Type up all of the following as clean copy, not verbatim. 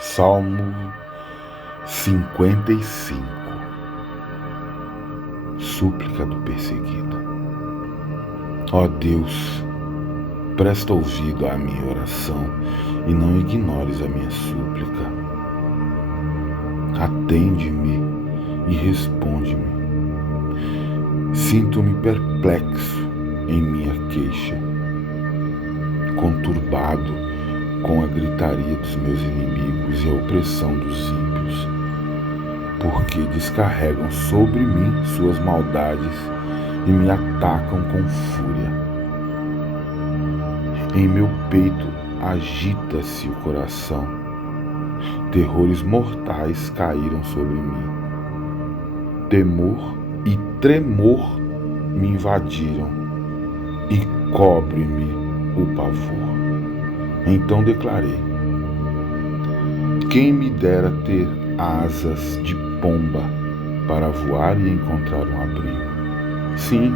Salmo 55. Súplica do perseguido. Ó Deus, presta ouvido à minha oração e não ignores a minha súplica. Atende-me e responde-me. Sinto-me perplexo em minha queixa, conturbado com a gritaria dos meus inimigos e a opressão dos ímpios, porque descarregam sobre mim suas maldades e me atacam com fúria. Em meu peito agita-se o coração, terrores mortais caíram sobre mim. Temor e tremor me invadiram e cobre-me o pavor. Então declarei: quem me dera ter asas de pomba para voar e encontrar um abrigo. Sim,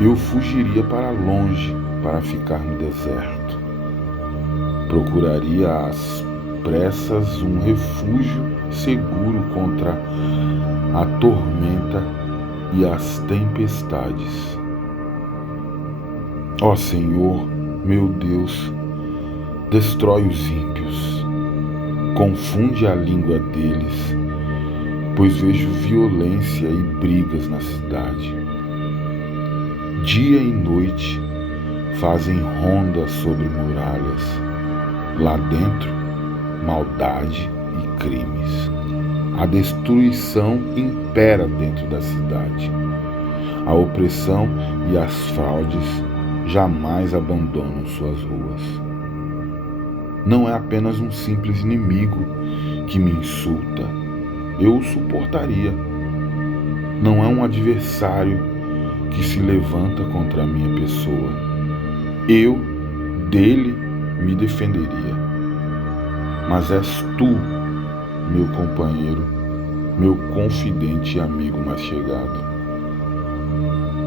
eu fugiria para longe para ficar no deserto. Procuraria às pressas um refúgio seguro contra a tormenta e as tempestades. Ó Senhor, meu Deus, destrói os ímpios, confunde a língua deles, pois vejo violência e brigas na cidade. Dia e noite fazem ronda sobre muralhas, lá dentro maldade e crimes. A destruição impera dentro da cidade. A opressão e as fraudes jamais abandonam suas ruas. Não é apenas um simples inimigo que me insulta. Eu o suportaria. Não é um adversário que se levanta contra a minha pessoa. Eu dele me defenderia. Mas és tu, meu companheiro, meu confidente e amigo mais chegado.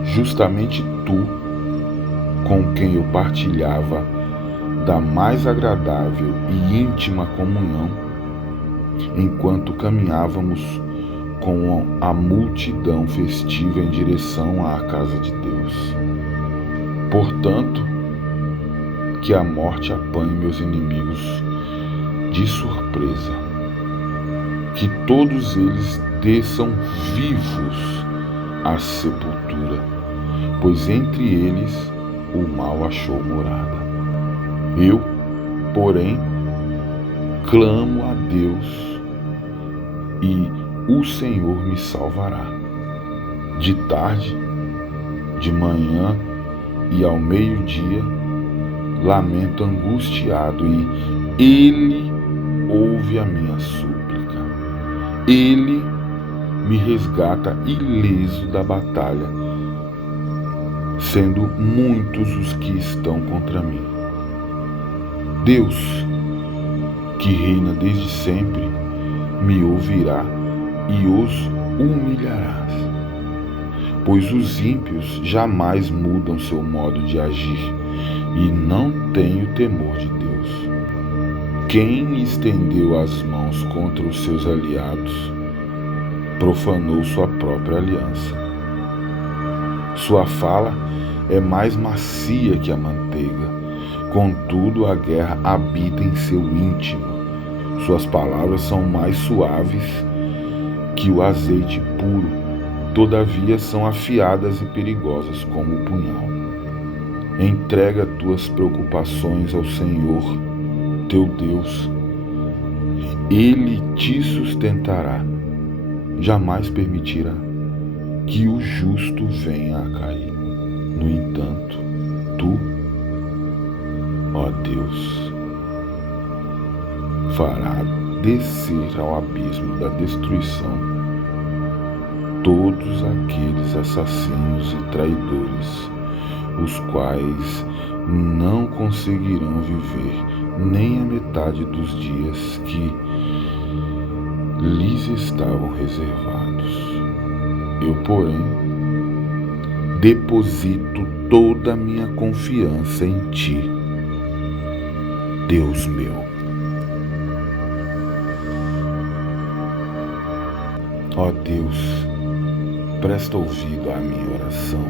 Justamente tu, com quem eu partilhava da mais agradável e íntima comunhão, enquanto caminhávamos com a multidão festiva em direção à casa de Deus. Portanto, que a morte apanhe meus inimigos de surpresa, que todos eles desçam vivos à sepultura, pois entre eles o mal achou morada. Eu, porém, clamo a Deus e o Senhor me salvará. De tarde, de manhã e ao meio-dia, lamento angustiado e Ele ouve a minha súplica. Ele me resgata ileso da batalha, sendo muitos os que estão contra mim. Deus, que reina desde sempre, me ouvirá e os humilhará, pois os ímpios jamais mudam seu modo de agir e não têm o temor de Deus. Quem estendeu as mãos contra os seus aliados profanou sua própria aliança. Sua fala é mais macia que a manteiga, contudo a guerra habita em seu íntimo. Suas palavras são mais suaves que o azeite puro, todavia são afiadas e perigosas como o punhal. Entrega tuas preocupações ao Senhor, teu Deus. Ele te sustentará, jamais permitirá que o justo venha a cair. No entanto, tu, ó Deus, fará descer ao abismo da destruição todos aqueles assassinos e traidores, os quais não conseguirão viver nem a metade dos dias que lhes estavam reservados. Eu, porém, deposito toda a minha confiança em ti, Deus meu. Ó Deus, presta ouvido à minha oração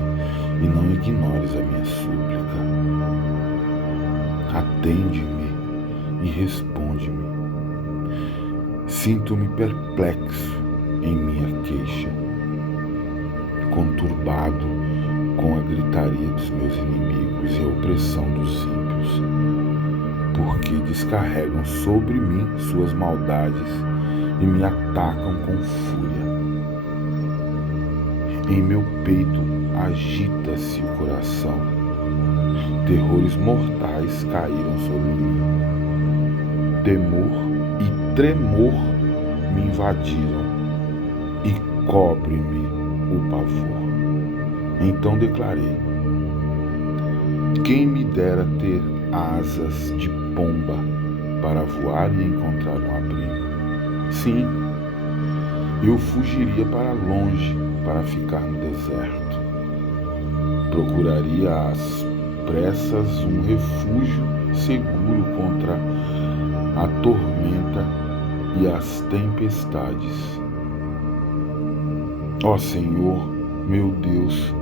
e não ignores a minha súplica. Atende-me e responde-me. Sinto-me perplexo em minha queixa, conturbado com a gritaria dos meus inimigos e a opressão dos ímpios, porque descarregam sobre mim suas maldades e me atacam com fúria. Em meu peito agita-se o coração, terrores mortais caíram sobre mim. Temor e tremor me invadiram e cobre-me o pavor. Então declarei: quem me dera ter asas de pomba para voar e encontrar um abrigo? Sim, eu fugiria para longe para ficar no deserto. Procuraria às pressas um refúgio seguro contra a tormenta e as tempestades. Ó Senhor, meu Deus,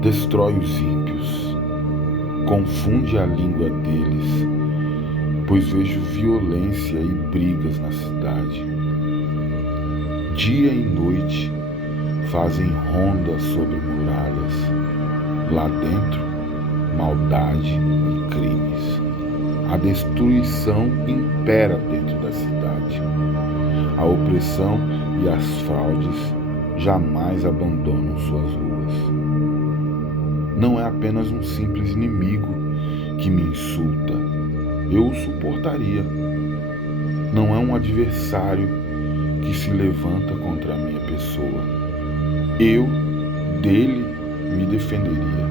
destrói os ímpios, confunde a língua deles, pois vejo violência e brigas na cidade. Dia e noite fazem ronda sobre muralhas, lá dentro maldade e crimes. A destruição impera dentro da cidade. A opressão e as fraudes jamais abandonam suas ruas. Não é apenas um simples inimigo que me insulta. Eu o suportaria. Não é um adversário que se levanta contra a minha pessoa. Eu dele me defenderia.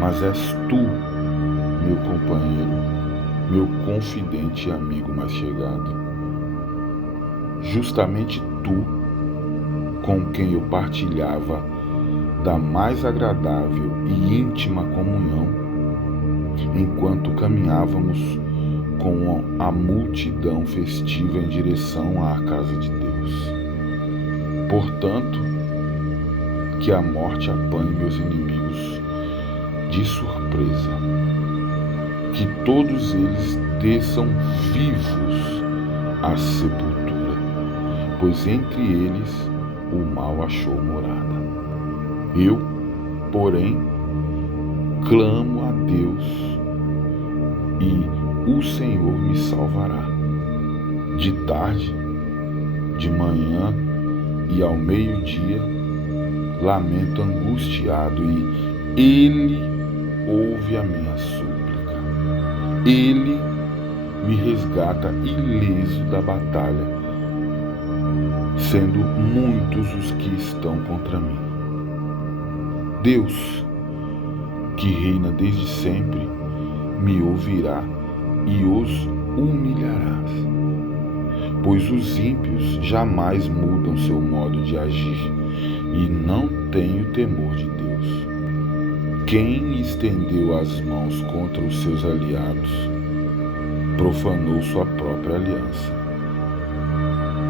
Mas és tu, meu companheiro, meu confidente e amigo mais chegado. Justamente tu, com quem eu partilhava da mais agradável e íntima comunhão, enquanto caminhávamos com a multidão festiva em direção à casa de Deus. Portanto, que a morte apanhe meus inimigos de surpresa, que todos eles desçam vivos à sepultura, pois entre eles o mal achou morada. Eu, porém, clamo a Deus e o Senhor me salvará. De tarde, de manhã e ao meio-dia, lamento angustiado e Ele ouve a minha súplica. Ele me resgata ileso da batalha, sendo muitos os que estão contra mim. Deus, que reina desde sempre, me ouvirá e os humilharás, pois os ímpios jamais mudam seu modo de agir e não têm o temor de Deus. Quem estendeu as mãos contra os seus aliados profanou sua própria aliança.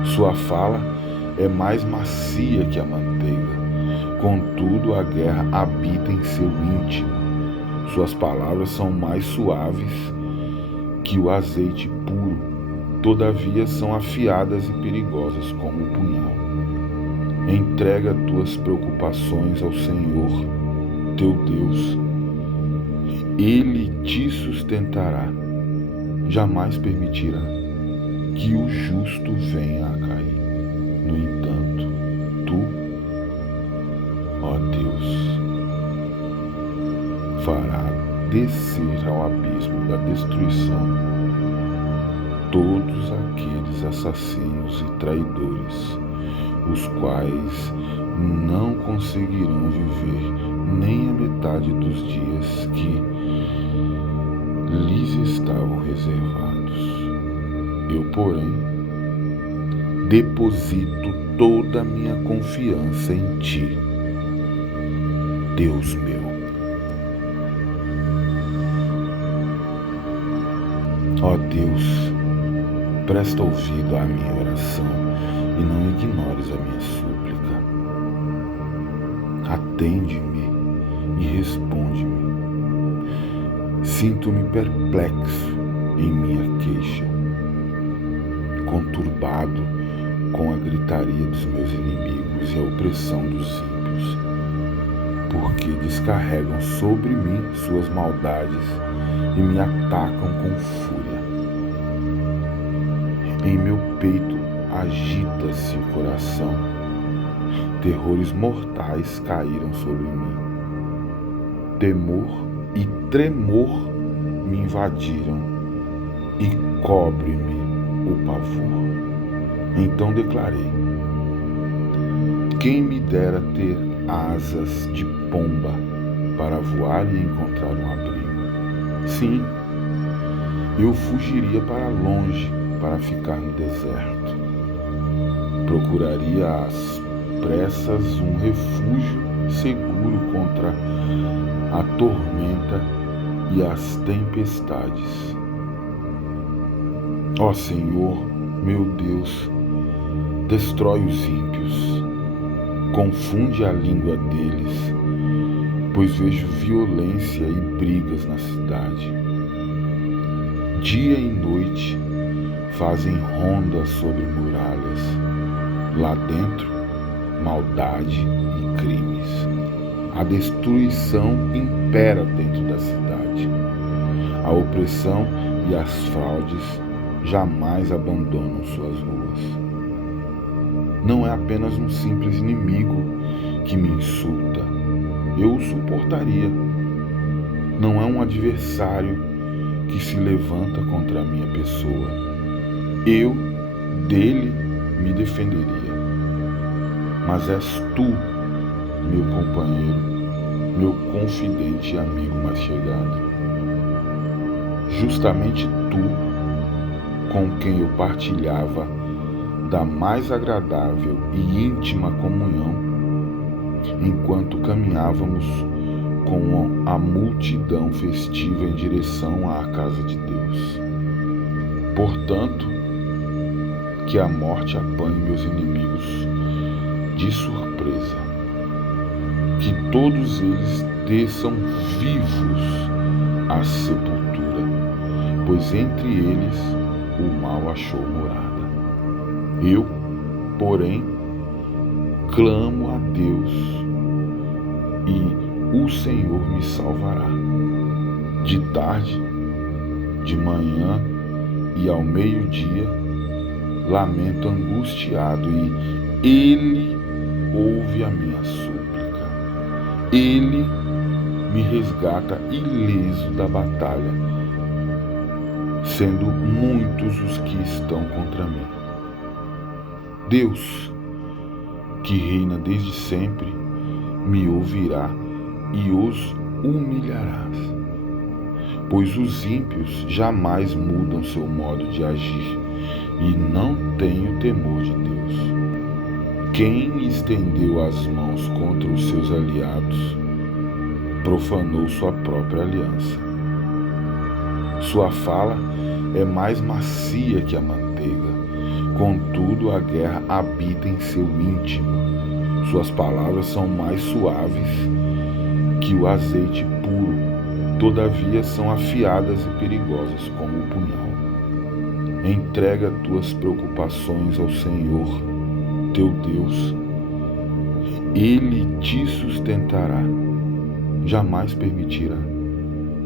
Sua fala é mais macia que a manteiga, contudo a guerra habita em seu íntimo. Suas palavras são mais suaves que o azeite puro, todavia são afiadas e perigosas como o punhal. Entrega tuas preocupações ao Senhor, teu Deus. Ele te sustentará, jamais permitirá que o justo venha a cair. No entanto, tu, ó Deus, fará descer ao abismo da destruição todos aqueles assassinos e traidores, os quais não conseguirão viver nem a metade dos dias que lhes estavam reservados. Eu, porém, deposito toda a minha confiança em Ti, Deus meu. Ó Deus, presta ouvido à minha oração e não ignores a minha súplica. Atende-me e responde-me. Sinto-me perplexo em minha queixa, conturbado com a gritaria dos meus inimigos e a opressão dos ímpios, porque descarregam sobre mim suas maldades e me atacam com fúria. Em meu peito agita-se o coração, terrores mortais caíram sobre mim. Temor e tremor me invadiram e cobre-me o pavor. Então declarei: quem me dera ter asas de pomba para voar e encontrar um abrigo. Sim, eu fugiria para longe para ficar no deserto. Procuraria às pressas um refúgio seguro contra a tormenta e as tempestades. Ó Senhor, meu Deus, destrói os ímpios, confunde a língua deles, pois vejo violência e brigas na cidade. Dia e noite fazem ronda sobre muralhas, lá dentro maldade e crimes. A destruição impera dentro da cidade. A opressão e as fraudes jamais abandonam suas ruas. Não é apenas um simples inimigo que me insulta. Eu o suportaria. Não é um adversário que se levanta contra a minha pessoa. Eu dele me defenderia. Mas és tu, meu companheiro, meu confidente e amigo mais chegado. Justamente tu, com quem eu partilhava da mais agradável e íntima comunhão, enquanto caminhávamos com a multidão festiva em direção à casa de Deus. Portanto, que a morte apanhe meus inimigos de surpresa, que todos eles desçam vivos à sepultura, pois entre eles o mal achou morada. Eu, porém, clamo a Deus e o Senhor me salvará. De tarde, de manhã e ao meio-dia, lamento angustiado e Ele ouve a minha súplica. Ele me resgata ileso da batalha, sendo muitos os que estão contra mim. Deus, que reina desde sempre, me ouvirá e os humilharás, pois os ímpios jamais mudam seu modo de agir e não têm o temor de Deus. Quem estendeu as mãos contra os seus aliados profanou sua própria aliança. Sua fala é mais macia que a manteiga, contudo a guerra habita em seu íntimo. Suas palavras são mais suaves que o azeite puro, todavia são afiadas e perigosas como o punhal. Entrega tuas preocupações ao Senhor, teu Deus. Ele te sustentará, jamais permitirá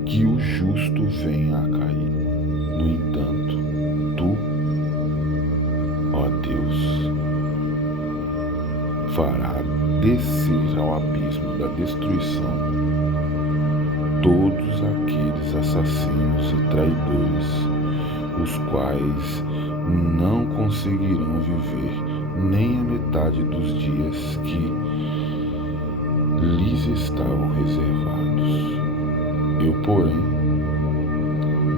que o justo venha a cair. No entanto, tu, ó Deus, fará descer ao abismo da destruição todos aqueles assassinos e traidores, os quais não conseguirão viver nem a metade dos dias que lhes estavam reservados. Eu, porém,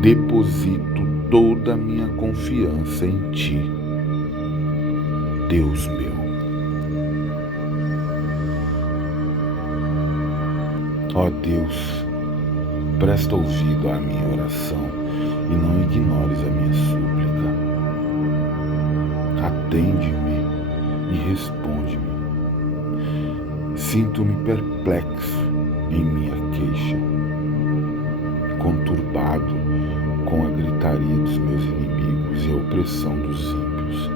deposito toda a minha confiança em Ti, Deus meu. Ó Deus, presta ouvido à minha oração e não ignores a minha súplica. Atende-me e responde-me. Sinto-me perplexo em minha queixa, conturbado com a gritaria dos meus inimigos e a opressão dos ímpios,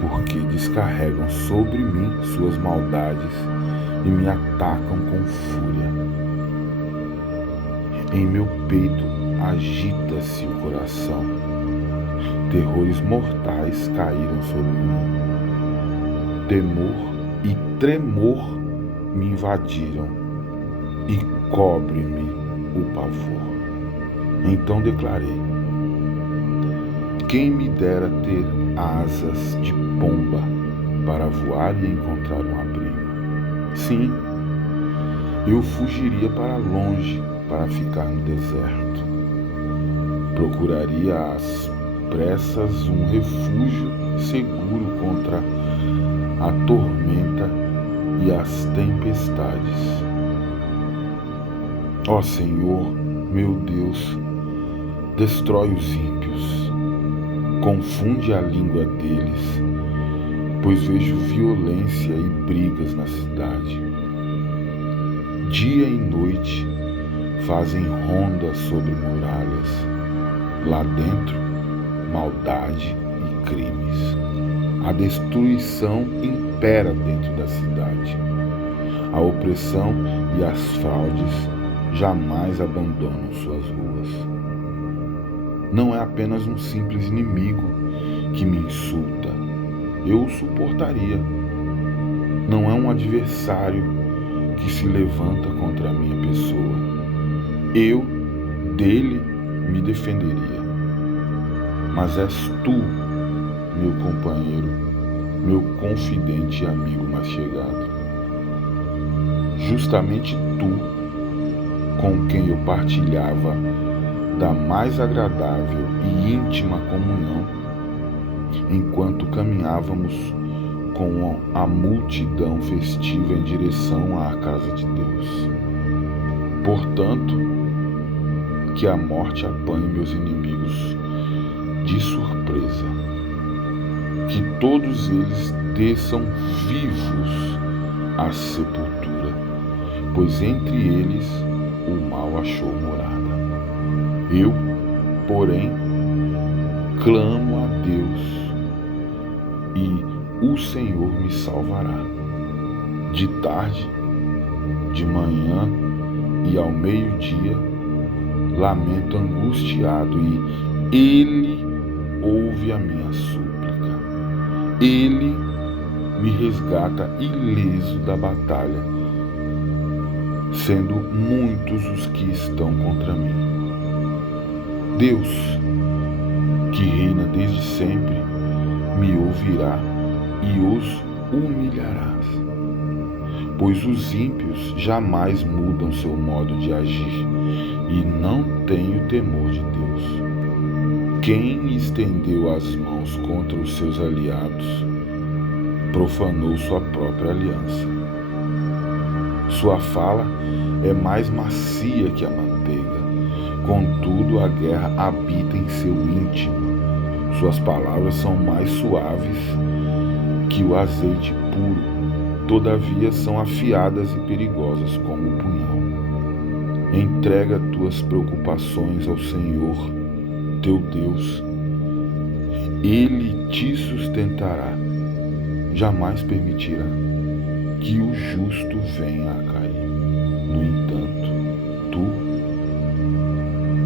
porque descarregam sobre mim suas maldades e me atacam com fúria. Em meu peito agita-se o coração, terrores mortais caíram sobre mim. Temor e tremor me invadiram e cobre-me o pavor. Então declarei: quem me dera ter asas de pomba para voar e encontrar um abrigo. Sim, eu fugiria para longe para ficar no deserto. Procuraria às pressas um refúgio seguro contra a tormenta e as tempestades. Ó Senhor, meu Deus, destrói os ímpios, confunde a língua deles, pois vejo violência e brigas na cidade. Dia e noite fazem ronda sobre muralhas, lá dentro maldade e crimes. A destruição impera dentro da cidade. A opressão e as fraudes jamais abandonam suas ruas. Não é apenas um simples inimigo que me insulta. Eu o suportaria. Não é um adversário que se levanta contra a minha pessoa. Eu dele me defenderia. Mas és tu, meu companheiro, meu confidente e amigo mais chegado. Justamente tu, com quem eu partilhava da mais agradável e íntima comunhão, enquanto caminhávamos com a multidão festiva em direção à casa de Deus. Portanto, que a morte apanhe meus inimigos de surpresa, que todos eles desçam vivos à sepultura, pois entre eles o mal achou morada. Eu, porém, clamo a Deus e o Senhor me salvará. De tarde, de manhã e ao meio-dia, lamento angustiado e Ele ouve a minha súplica. Ele me resgata ileso da batalha, sendo muitos os que estão contra mim. Deus, que reina desde sempre, me ouvirá e os humilharás, pois os ímpios jamais mudam seu modo de agir e não têm o temor de Deus. Quem estendeu as mãos contra os seus aliados profanou sua própria aliança. Sua fala é mais macia que a manteiga, contudo a guerra habita em seu íntimo. Suas palavras são mais suaves que o azeite puro, todavia são afiadas e perigosas como o punhal. Entrega tuas preocupações ao Senhor, teu Deus. Ele te sustentará, jamais permitirá que o justo venha a cair. No entanto, tu,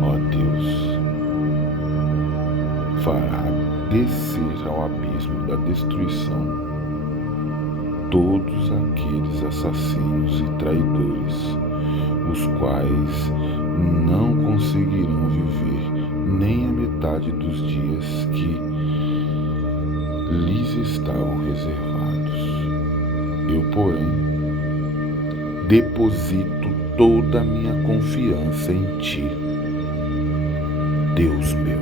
ó Deus, fará descer ao abismo da destruição todos aqueles assassinos e traidores, os quais não conseguirão viver nem a metade dos dias que lhes estavam reservados. Eu, porém, deposito toda a minha confiança em Ti, Deus meu.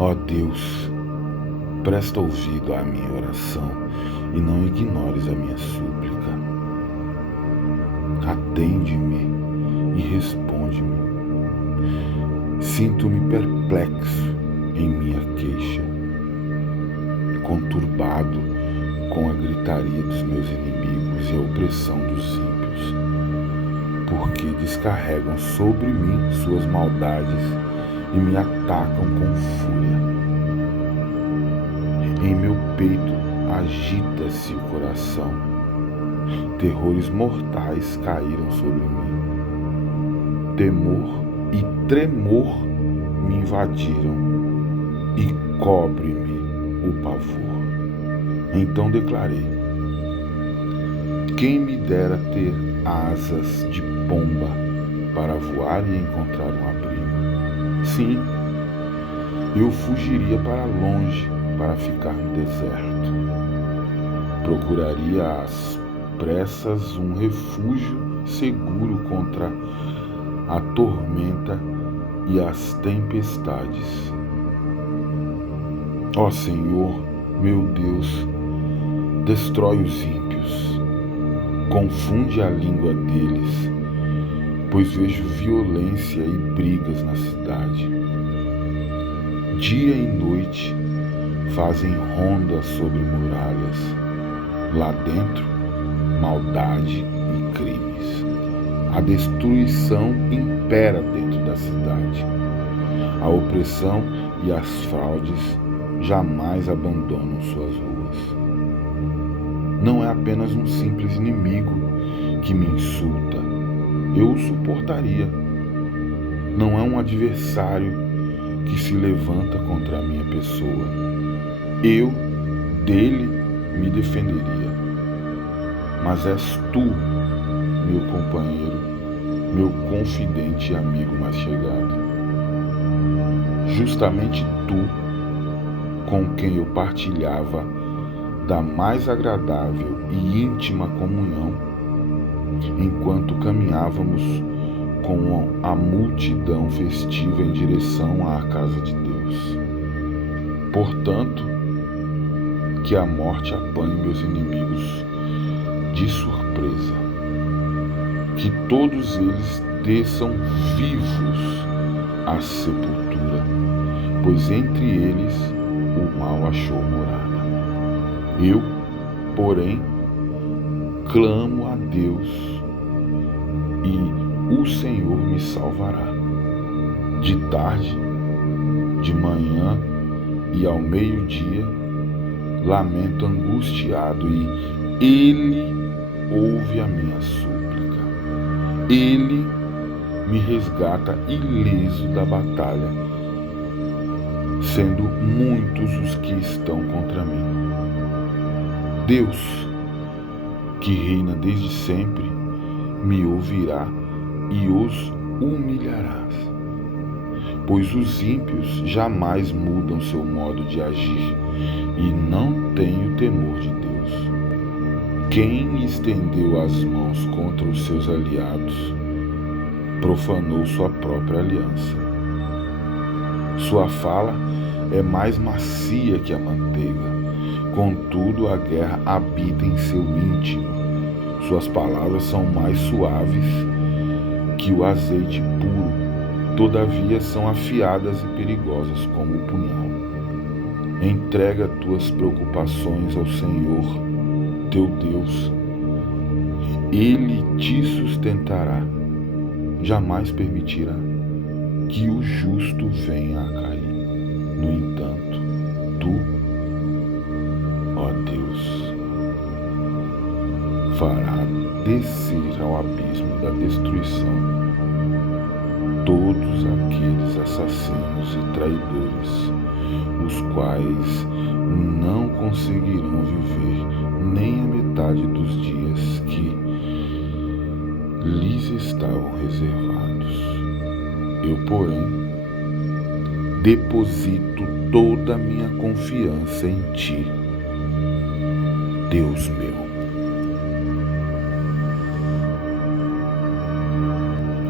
Ó Deus, presta ouvido à minha oração e não ignores a minha súplica. Atende-me e responde-me. Sinto-me perplexo em minha queixa, conturbado com a gritaria dos meus inimigos e a opressão dos ímpios, porque descarregam sobre mim suas maldades e me atacam com fúria. Em meu peito agita-se o coração, terrores mortais caíram sobre mim. Temor e tremor me invadiram e cobre-me o pavor. Então declarei: quem me dera ter asas de pomba para voar e encontrar um abrigo. Sim, eu fugiria para longe para ficar no deserto. Procuraria às pressas um refúgio seguro contra a tormenta e as tempestades. Ó Senhor, meu Deus, destrói os ímpios, confunde a língua deles, pois vejo violência e brigas na cidade. Dia e noite fazem ronda sobre muralhas, lá dentro maldade e crimes. A destruição impera dentro da cidade. A opressão e as fraudes jamais abandonam suas ruas. Não é apenas um simples inimigo que me insulta. Eu o suportaria. Não é um adversário que se levanta contra a minha pessoa. Eu dele me defenderia. Mas és tu, meu companheiro, meu confidente e amigo mais chegado. Justamente tu, com quem eu partilhava da mais agradável e íntima comunhão, enquanto caminhávamos com a multidão festiva em direção à casa de Deus. Portanto, que a morte apanhe meus inimigos de surpresa, que todos eles desçam vivos à sepultura, pois entre eles o mal achou morada. Eu, porém, clamo a Deus e o Senhor me salvará. De tarde, de manhã e ao meio-dia, lamento angustiado e Ele ouve a minha súplica. Ele me resgata ileso da batalha, sendo muitos os que estão contra mim. Deus, que reina desde sempre, me ouvirá e os humilharás, pois os ímpios jamais mudam seu modo de agir e não têm o temor de Deus. Quem estendeu as mãos contra os seus aliados profanou sua própria aliança. Sua fala é mais macia que a manteiga, contudo a guerra habita em seu íntimo. Suas palavras são mais suaves que o azeite puro, todavia são afiadas e perigosas como o punhal. Entrega tuas preocupações ao Senhor, teu Deus. Ele te sustentará, jamais permitirá que o justo venha a cair. No entanto, tu, ó Deus, fará descer ao abismo da destruição todos aqueles assassinos e traidores, os quais não conseguirão viver nem a metade dos dias que lhes estavam reservados. Eu, porém, deposito toda a minha confiança em Ti, Deus meu.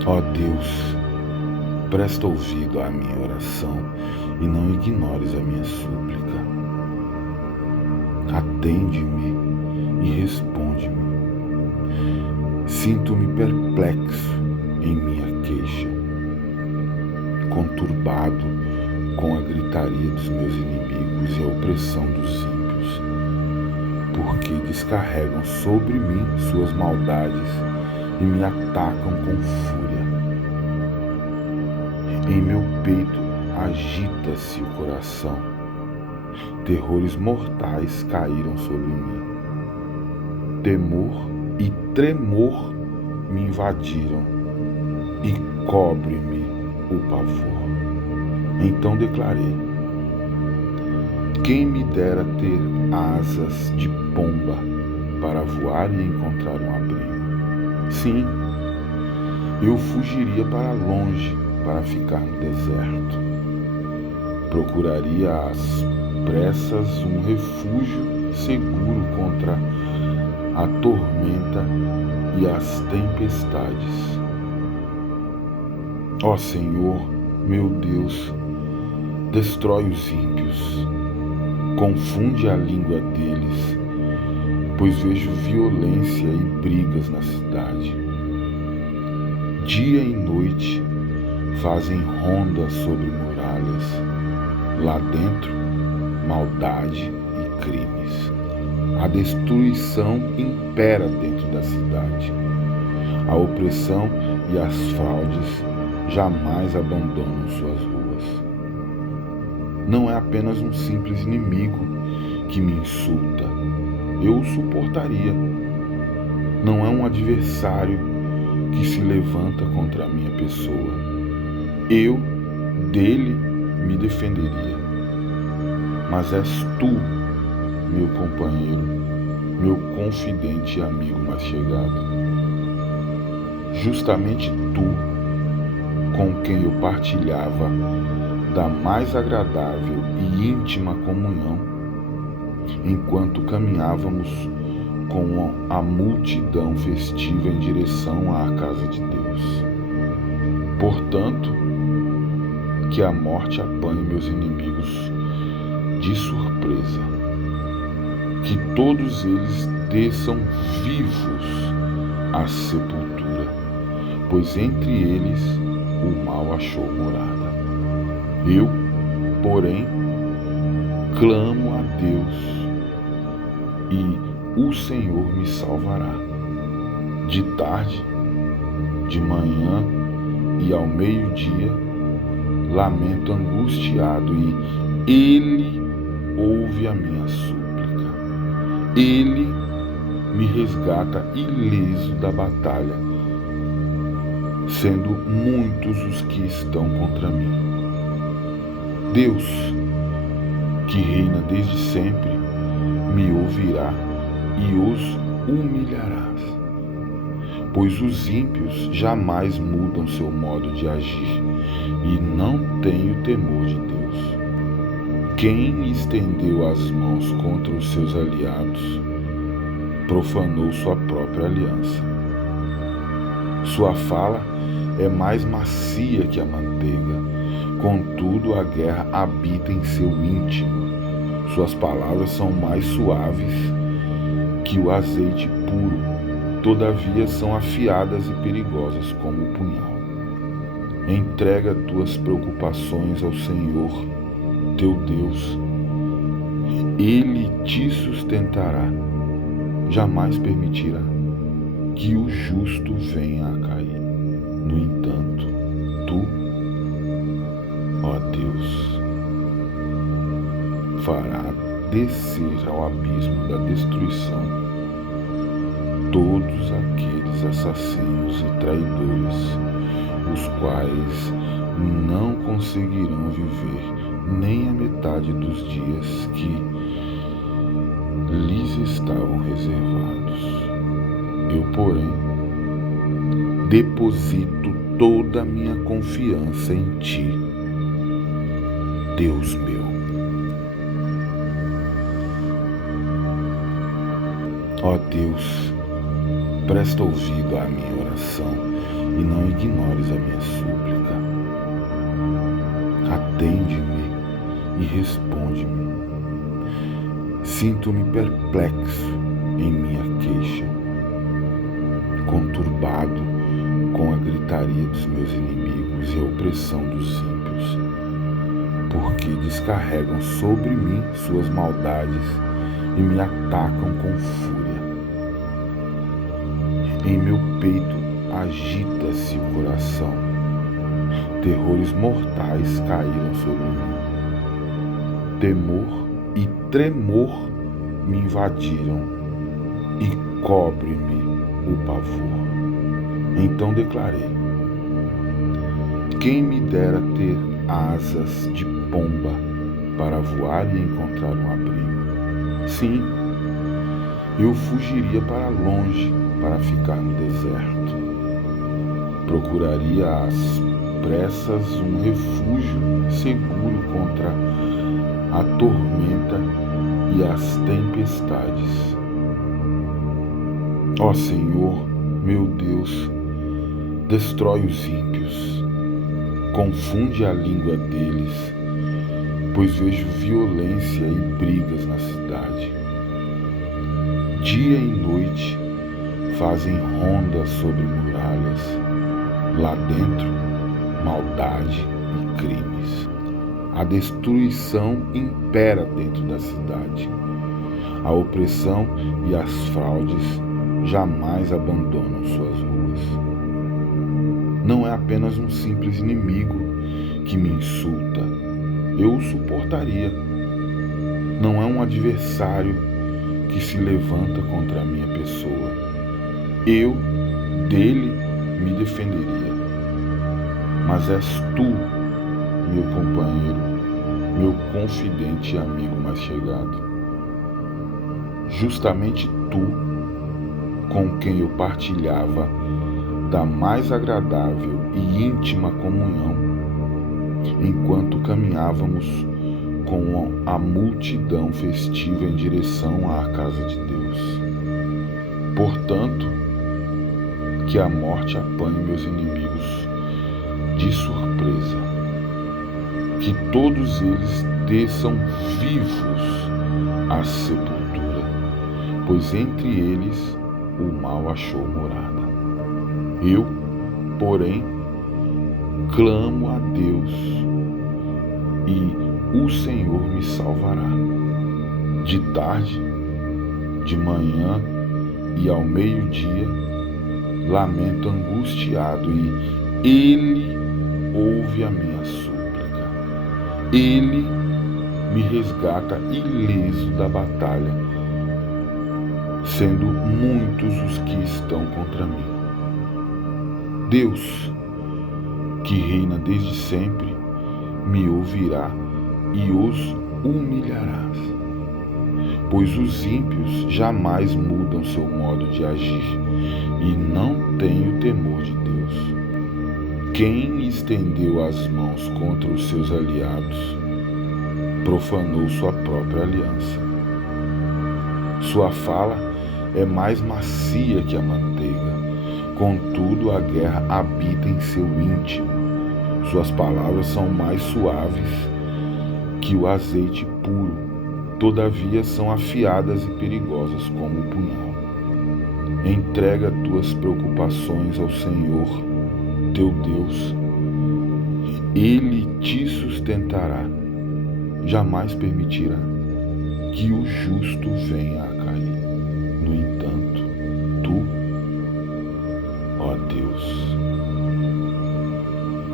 Ó Deus, presta ouvido à minha oração e não ignores a minha súplica. Atende-me e responde-me. Sinto-me perplexo em minha queixa, conturbado com a gritaria dos meus inimigos e a opressão dos ímpios, porque descarregam sobre mim suas maldades e me atacam com fúria. Em meu peito agita-se o coração, terrores mortais caíram sobre mim. Temor e tremor me invadiram e cobre-me o pavor. Então declarei: quem me dera ter asas de pomba para voar e encontrar um abrigo. Sim, eu fugiria para longe para ficar no deserto. Procuraria às pressas um refúgio seguro contra a tormenta e as tempestades. Ó Senhor, meu Deus, destrói os ímpios, confunde a língua deles, pois vejo violência e brigas na cidade. Dia e noite fazem ronda sobre muralhas, lá dentro maldade e crimes. A destruição impera dentro da cidade. A opressão e as fraudes jamais abandonam suas ruas. Não é apenas um simples inimigo que me insulta. Eu o suportaria. Não é um adversário que se levanta contra a minha pessoa. Eu dele me defenderia. Mas és tu, meu companheiro, meu confidente e amigo mais chegado. Justamente tu, com quem eu partilhava da mais agradável e íntima comunhão, enquanto caminhávamos com a multidão festiva em direção à casa de Deus. Portanto, que a morte apanhe meus inimigos de surpresa, que todos eles desçam vivos à sepultura, pois entre eles o mal achou morada. Eu, porém, clamo a Deus e o Senhor me salvará. De tarde, de manhã e ao meio-dia, lamento angustiado e Ele ouve a minha súplica. Ele me resgata ileso da batalha, sendo muitos os que estão contra mim. Deus, que reina desde sempre, me ouvirá e os humilharás, pois os ímpios jamais mudam seu modo de agir e não têm o temor de Deus. Quem estendeu as mãos contra os seus aliados profanou sua própria aliança. Sua fala é mais macia que a manteiga, contudo a guerra habita em seu íntimo. Suas palavras são mais suaves que o azeite puro, todavia são afiadas e perigosas como o punhal. Entrega tuas preocupações ao Senhor, teu Deus. Ele te sustentará, jamais permitirá que o justo venha a cair. No entanto, tu, ó Deus, fará descer ao abismo da destruição todos aqueles assassinos e traidores, os quais não conseguirão viver nem a metade dos dias que lhes estavam reservados. Eu, porém, deposito toda a minha confiança em Ti, Deus meu. Ó Deus, presta ouvido à minha oração e não ignores a minha súplica. Atende-me e responde-me. Sinto-me perplexo em minha queixa, conturbado com a gritaria dos meus inimigos e a opressão dos ímpios. porque descarregam sobre mim suas maldades e me atacam com fúria. Em meu peito agita-se o coração, terrores mortais caíram sobre mim. Temor e tremor me invadiram e cobre-me o pavor. Então declarei: quem me dera ter asas de pomba para voar e encontrar um abrigo. Sim, eu fugiria para longe para ficar no deserto. Procuraria às pressas um refúgio seguro contra a tormenta e as tempestades. Ó Senhor, meu Deus, destrói os ímpios, confunde a língua deles, pois vejo violência e brigas na cidade. Dia e noite fazem rondas sobre muralhas, lá dentro maldade e crimes. A destruição impera dentro da cidade. A opressão e as fraudes jamais abandonam suas ruas. Não é apenas um simples inimigo que me insulta. Eu o suportaria. Não é um adversário que se levanta contra a minha pessoa. Eu dele me defenderia. Mas és tu, meu companheiro, meu confidente e amigo mais chegado. Justamente tu, com quem eu partilhava da mais agradável e íntima comunhão, enquanto caminhávamos com a multidão festiva em direção à casa de Deus. Portanto, que a morte apanhe meus inimigos de surpresa, que todos eles desçam vivos à sepultura, pois entre eles o mal achou morada. Eu, porém, clamo a Deus e o Senhor me salvará. De tarde, de manhã e ao meio-dia, lamento angustiado e Ele ouve a minha súplica. Ele me resgata ileso da batalha, sendo muitos os que estão contra mim. Deus, que reina desde sempre, me ouvirá e os humilharás, pois os ímpios jamais mudam seu modo de agir e não têm o temor de Deus. Quem estendeu as mãos contra os seus aliados profanou sua própria aliança. Sua fala é mais macia que a manteiga, contudo a guerra habita em seu íntimo. Suas palavras são mais suaves que o azeite puro, todavia são afiadas e perigosas como o punhal. Entrega tuas preocupações ao Senhor, teu Deus. Ele te sustentará, jamais permitirá que o justo venha a cair. No entanto, tu, ó Deus,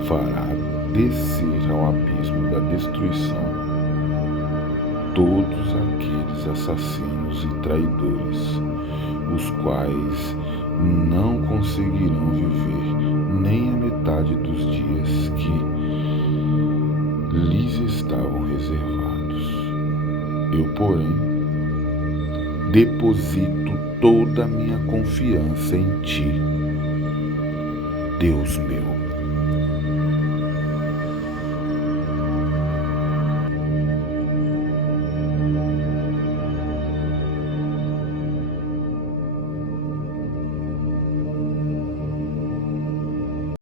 fará descer ao abismo da destruição todos aqueles assassinos e traidores, os quais não conseguirão viver nem a metade dos dias que lhes estavam reservados. Eu, porém, deposito toda a minha confiança em ti, Deus meu.